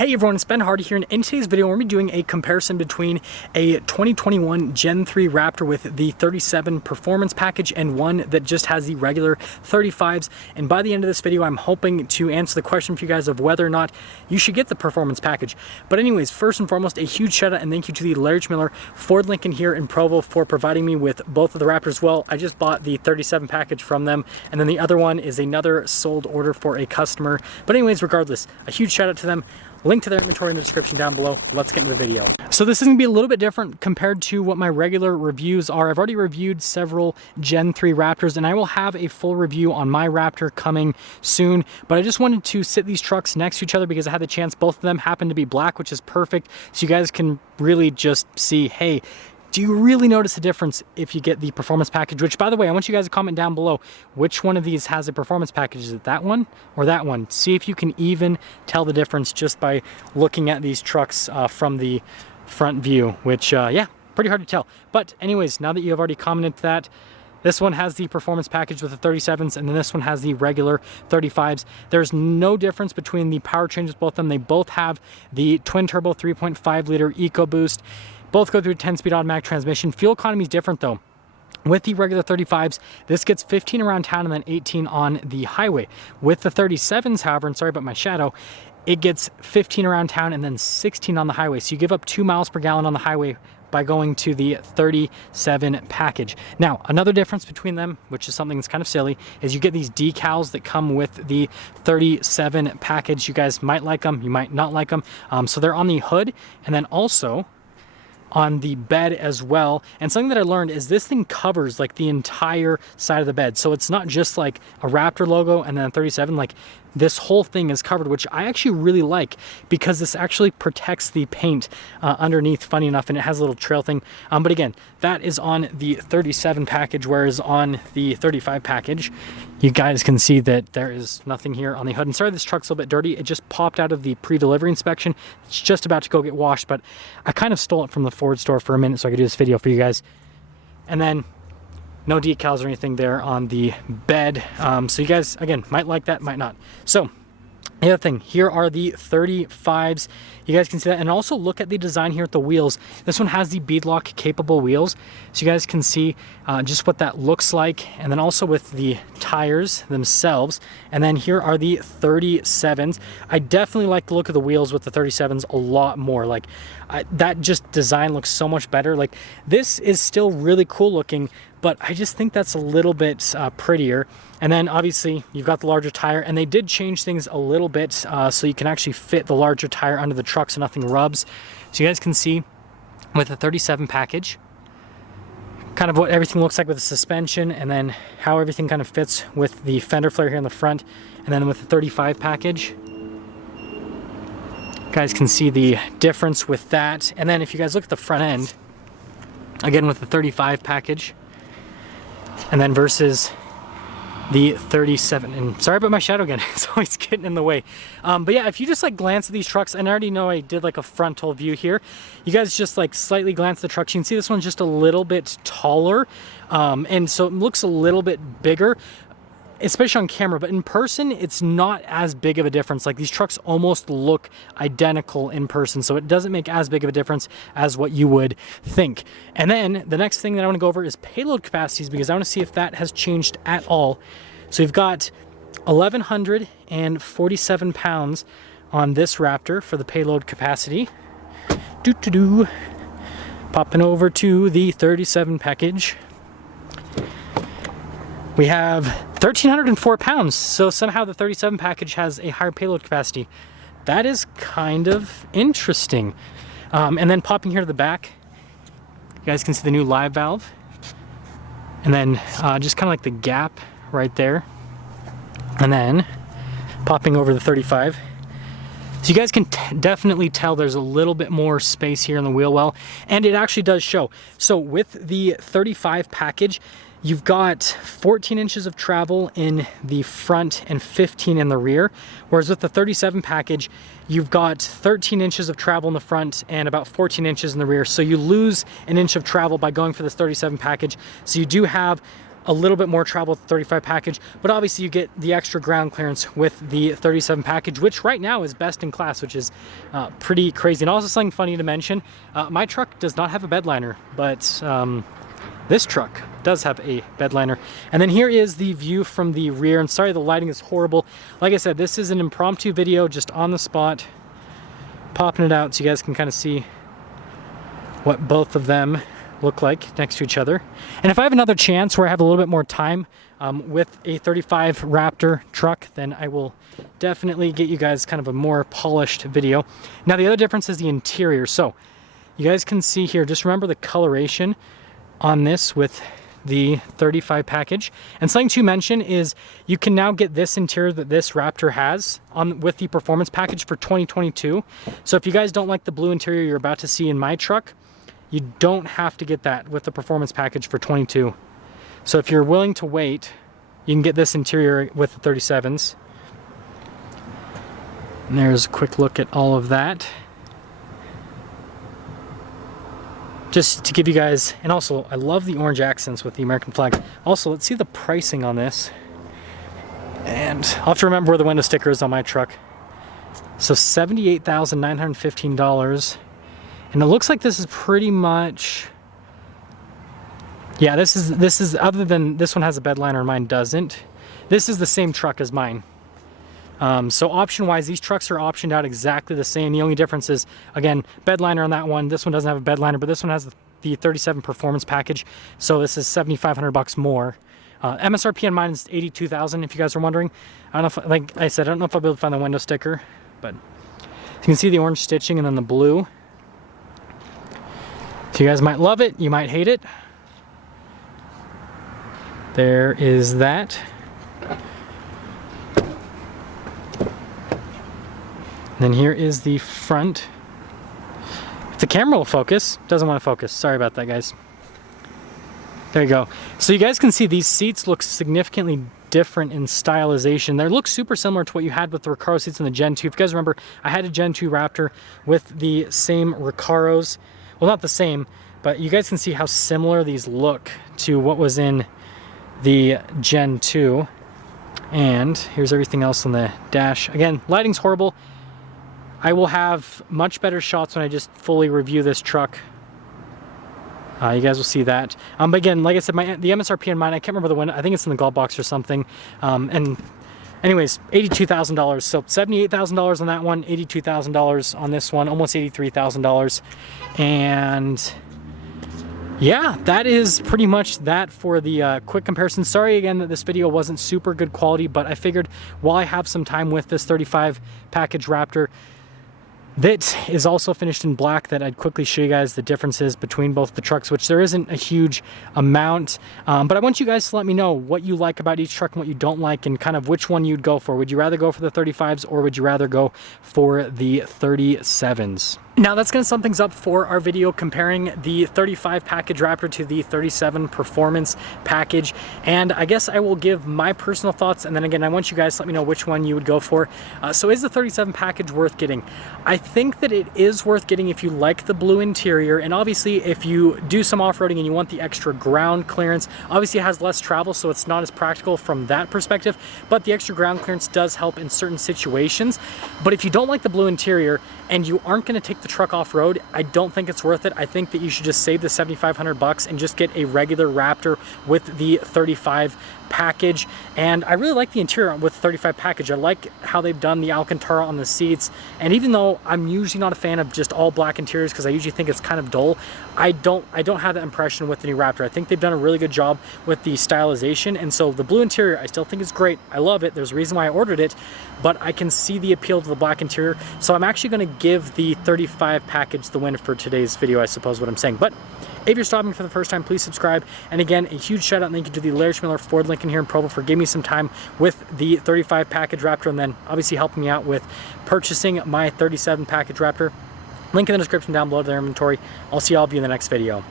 Hey everyone, it's Ben Hardy here, and in today's video we're going to be doing a comparison between a 2021 Gen 3 Raptor with the 37 performance package and one that just has the regular 35s. And by the end of this video I'm hoping to answer the question for you guys of whether or not you should get the performance package. But anyways, first and foremost, a huge shout out and thank you to the Larry Miller Ford Lincoln here in Provo for providing me with both of the Raptors. Well, I just bought the 37 package from them, and then the other one is another sold order for a customer. But anyways, regardless, a huge shout out to them. Link to their inventory in the description down below. Let's get into the video. So this is going to be a little bit different compared to what my regular reviews are. I've already reviewed several Gen 3 Raptors, and I will have a full review on my Raptor coming soon. But I just wanted to sit these trucks next to each other because I had the chance. Both of them happen to be black, which is perfect. So you guys can really just see, hey, do you really notice a difference if you get the performance package? Which, by the way, I want you guys to comment down below which one of these has a performance package. Is it that one or that one? See if you can even tell the difference just by looking at these trucks from the front view, which, yeah, pretty hard to tell. But anyways, now that you have already commented that, this one has the performance package with the 37s, and then this one has the regular 35s. There's no difference between the powertrains with both of them. They both have the twin-turbo 3.5 liter EcoBoost. Both go through a 10-speed automatic transmission. Fuel economy is different though. With the regular 35s, this gets 15 around town and then 18 on the highway. With the 37s, however, and sorry about my shadow, it gets 15 around town and then 16 on the highway. So you give up 2 miles per gallon on the highway by going to the 37 package. Now, another difference between them, which is something that's kind of silly, is you get these decals that come with the 37 package. You guys might like them, you might not like them. So they're on the hood and then also on the bed as well. And something that I learned is this thing covers like the entire side of the bed. So it's not just like a Raptor logo and then a 37, like this whole thing is covered, which I actually really like because this actually protects the paint underneath, funny enough, and it has a little trail thing. But again, that is on the 37 package, whereas on the 35 package, you guys can see that there is nothing here on the hood. And sorry, this truck's a little bit dirty. It just popped out of the pre-delivery inspection. It's just about to go get washed, but I kind of stole it from the Ford store for a minute so I could do this video for you guys. And then no decals or anything there on the bed. So you guys, again, might like that, might not. So the other thing, here are the 35s. You guys can see that. And also look at the design here at the wheels. This one has the beadlock capable wheels. So you guys can see just what that looks like. And then also with the tires themselves. And then here are the 37s. I definitely like the look of the wheels with the 37s a lot more. Like that just design looks so much better. Like this is still really cool looking, but I just think that's a little bit prettier. And then obviously you've got the larger tire, and they did change things a little bit so you can actually fit the larger tire under the truck so nothing rubs. So you guys can see with the 37 package kind of what everything looks like with the suspension, and then how everything kind of fits with the fender flare here in the front. And then with the 35 package, you guys can see the difference with that. And then if you guys look at the front end, again with the 35 package, and then versus the 37, and sorry about my shadow again, it's always getting in the way. But yeah, if you just like glance at these trucks, and I already know I did like a frontal view here, you guys just like slightly glance at the trucks, you can see this one's just a little bit taller, and so it looks a little bit bigger, especially on camera, but in person it's not as big of a difference. Like these trucks almost look identical in person, so it doesn't make as big of a difference as what you would think. And then the next thing that I want to go over is payload capacities, because I want to see if that has changed at all. So we've got 1,147 pounds on this Raptor for the payload capacity. Popping over to the 37 package, we have 1,304 pounds, so somehow the 37 package has a higher payload capacity. That is kind of interesting. And then popping here to the back, you guys can see the new live valve. And then just kind of like the gap right there. And then popping over the 35. So you guys can definitely tell there's a little bit more space here in the wheel well, and it actually does show. So with the 35 package, you've got 14 inches of travel in the front and 15 in the rear, whereas with the 37 package, you've got 13 inches of travel in the front and about 14 inches in the rear. So you lose an inch of travel by going for this 37 package. So you do have a little bit more travel with the 35 package, but obviously you get the extra ground clearance with the 37 package, which right now is best in class, which is pretty crazy. And also something funny to mention, my truck does not have a bed liner, but this truck does have a bed liner. And then here is the view from the rear. And sorry, the lighting is horrible. Like I said, this is an impromptu video, just on the spot, popping it out so you guys can kind of see what both of them look like next to each other. And if I have another chance where I have a little bit more time with a 35 Raptor truck, then I will definitely get you guys kind of a more polished video. Now the other difference is the interior. So you guys can see here, just remember the coloration on this with the 35 package. And something to mention is you can now get this interior that this Raptor has on with the performance package for 2022. So if you guys don't like the blue interior you're about to see in my truck, you don't have to get that with the performance package for 22. So if you're willing to wait, you can get this interior with the 37s. And there's a quick look at all of that. Just to give you guys, and also I love the orange accents with the American flag. Also, let's see the pricing on this. And I'll have to remember where the window sticker is on my truck. So $78,915. And it looks like this is pretty much, yeah, this is other than this one has a bed liner and mine doesn't. This is the same truck as mine. So option wise, these trucks are optioned out exactly the same. The only difference is, again, bed liner on that one. This one doesn't have a bed liner, but this one has the 37 performance package. So this is $7,500 more. MSRP on mine is $82,000 if you guys are wondering. I don't know if, like I said, I don't know if I'll be able to find the window sticker, but you can see the orange stitching and then the blue. So you guys might love it, you might hate it. There is that. Then here is the front. If the camera will focus, doesn't want to focus. Sorry about that, guys. There you go. So you guys can see these seats look significantly different in stylization. They look super similar to what you had with the Recaro seats in the Gen 2. If you guys remember, I had a Gen 2 Raptor with the same Recaros. Well, not the same, but you guys can see how similar these look to what was in the Gen 2. And here's everything else on the dash. Again, lighting's horrible. I will have much better shots when I just fully review this truck. You guys will see that. But again, like I said, the MSRP on mine, I can't remember the window. I think it's in the glove box or something. And anyways, $82,000. So $78,000 on that one, $82,000 on this one, almost $83,000. And yeah, that is pretty much that for the quick comparison. Sorry again that this video wasn't super good quality, but I figured while I have some time with this 35 package Raptor that is also finished in black, that I'd quickly show you guys the differences between both the trucks, which there isn't a huge amount. But I want you guys to let me know what you like about each truck and what you don't like, and kind of which one you'd go for. Would you rather go for the 35s or would you rather go for the 37s? Now that's going to sum things up for our video comparing the 35 package Raptor to the 37 performance package. And I guess I will give my personal thoughts, and then again I want you guys to let me know which one you would go for. So is the 37 package worth getting? I think that it is worth getting if you like the blue interior, and obviously if you do some off-roading and you want the extra ground clearance. Obviously it has less travel, so it's not as practical from that perspective, but the extra ground clearance does help in certain situations. But if you don't like the blue interior and you aren't going to take the truck off-road, I don't think it's worth it. I think that you should just save the $7,500 and just get a regular Raptor with the 35 package. And I really like the interior with the 35 package. I like how they've done the Alcantara on the seats, and even though I'm usually not a fan of just all black interiors because I usually think it's kind of dull, I don't have that impression with the new Raptor. I think they've done a really good job with the stylization, and so the blue interior I still think is great. I love it. There's a reason why I ordered it, but I can see the appeal to the black interior, so I'm actually going to give the 35 package the win for today's video, I suppose what I'm saying. But if you're stopping for the first time, please subscribe. And again, a huge shout out and thank you to the Larry Schmiller Ford Lincoln here in Provo for giving me some time with the 35 package Raptor, and then obviously helping me out with purchasing my 37 package Raptor. Link in the description down below to their inventory. I'll see all of you in the next video.